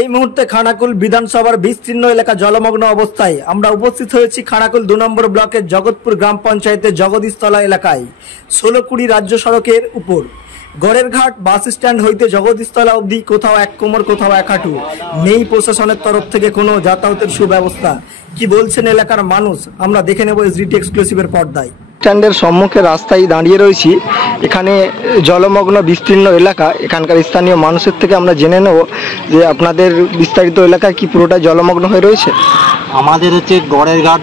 এই মুহূর্তে খানাকুল বিধানসভার বিস্তীর্ণ এলাকা জলমগ্ন অবস্থায়। আমরা উপস্থিত হয়েছি খানাকুল 2 নম্বর ব্লকের জগৎপুর গ্রাম পঞ্চায়েতের জগদীশতলা এলাকায় 16-20 রাজ্য সড়কের উপর গড়ের ঘাট বাস স্ট্যান্ড হইতে জগদীশতলা অবধি কোথাও এক কোমর কোথাও এক হাঁটু নেই প্রশাসনের তরফ থেকে কোনো যাতায়াতের সুব্যবস্থা। কি বলছেন এলাকার মানুষ আমরা দেখে নেব এসডিটি এক্সক্লুসিভের পর্দায়। স্ট্যান্ডের সম্মুখে রাস্তায় দাঁড়িয়ে রয়েছি। এখানে জলমগ্ন বিস্তীর্ণ এলাকা। এখানকার স্থানীয় মানুষের থেকে আমরা জেনে নেব যে আপনাদের বিস্তারিত এলাকায় কি পুরোটা জলমগ্ন হয়ে রয়েছে। আমাদের হচ্ছে গড়ের ঘাট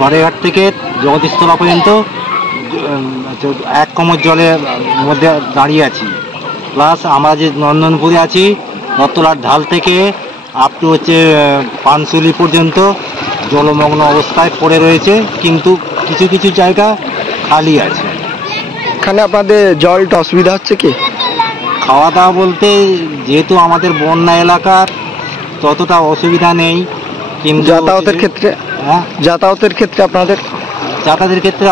গড়ের ঘাট থেকে জগদীশতলা পর্যন্ত এক কোমর জলের মধ্যে দাঁড়িয়ে আছি। প্লাস আমরা যে নন্দনপুরে আছি নতলার ঢাল থেকে আপ টু হচ্ছে পানশুলি পর্যন্ত জলমগ্ন অবস্থায় পড়ে রয়েছে, কিন্তু কিছু কিছু জায়গা খালি আছে। এখানে আপনাদের জলটা অসুবিধা হচ্ছে কি? খাওয়া দাওয়া বলতে যেহেতু আমাদের বন্যা এলাকার ততটা অসুবিধা নেই, কিন্তু যাতায়াতের ক্ষেত্রে যাতায়াতের ক্ষেত্রে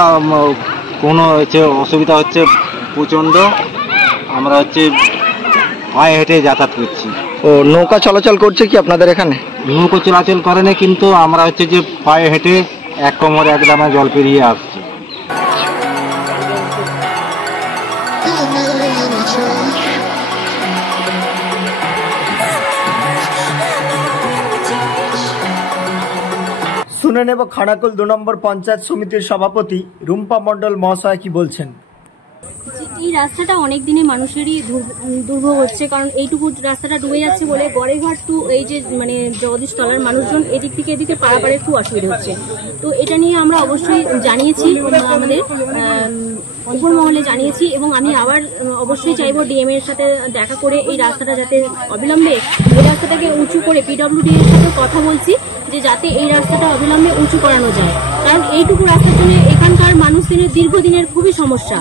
কোনো হচ্ছে অসুবিধা হচ্ছে প্রচণ্ড। আমরা হচ্ছে পায়ে হেঁটে যাতায়াত করছি। ও নৌকা চলাচল করছে কি আপনাদের এখানে? নৌকা চলাচল করে না, কিন্তু আমরা হচ্ছে যে পায়ে হেঁটে এক কোমর এক দামে জল পেরিয়ে আসছি। শুনে নেব খানাকুল 2 নম্বর পঞ্চায়েত সমিতির সভাপতি রুম্পা মণ্ডল মহাশয় কি বলছেন। এই রাস্তাটা অনেক দিনে মানুষেরই দুর্ভোগ হচ্ছে, কারণ এইটুকু রাস্তাটা ডুবে যাচ্ছে বলে গড়েঘাট টু এই যে মানে জগদীশতলার মানুষজন এদিক থেকে এদিকে পারাপারে একটু অসুবিধা হচ্ছে। তো এটা নিয়ে আমরা অবশ্যই জানিয়েছি, আমাদের উপর মহলে জানিয়েছি, এবং আমি আবার অবশ্যই চাইবো ডিএম এর সাথে দেখা করে এই রাস্তাটা যাতে অবিলম্বে এই রাস্তাটাকে উঁচু করে পিডব্লিউডি এর সাথে কথা বলছি যে যাতে এই রাস্তাটা অবিলম্বে উঁচু করানো যায়, কারণ এইটুকু রাস্তার জন্য এখানকার মানুষদের দীর্ঘদিনের খুবই সমস্যা।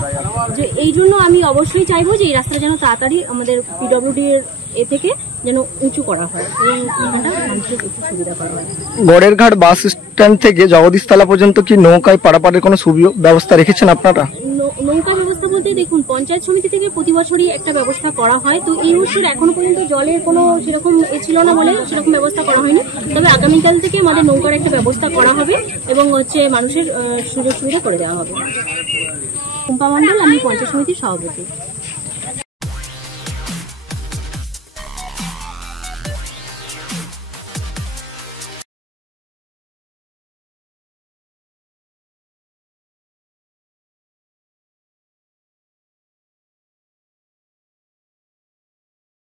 যে এই জন্য আমি অবশ্যই চাইবো যে এই রাস্তাটা যেন তাড়াতাড়ি আমাদের পিডব্লিউডি এর থেকে যেন উঁচু করা হয় এবং এখানটা মানুষের একটু সুবিধা করা হয়। গড়ের ঘাট বাস স্ট্যান্ড থেকে জগদীশতলা পর্যন্ত কি নৌকায় পারাপারের কোনো ব্যবস্থা রেখেছেন আপনারা? নৌকা ব্যবস্থা বলতে দেখুন, পঞ্চায়েত সমিতি থেকে প্রতি বছরই একটা ব্যবস্থা করা হয়। তো এই বছর এখনো পর্যন্ত জলের কোনো সেরকম ছিল না বলে সেরকম ব্যবস্থা করা হয়নি, তবে আগামীকাল থেকে আমাদের নৌকার একটা ব্যবস্থা করা হবে এবং হচ্ছে মানুষের সুযোগ সুবিধা করে দেওয়া হবে। রুম্পা মণ্ডল, আমি পঞ্চায়েত সমিতির সভাপতি।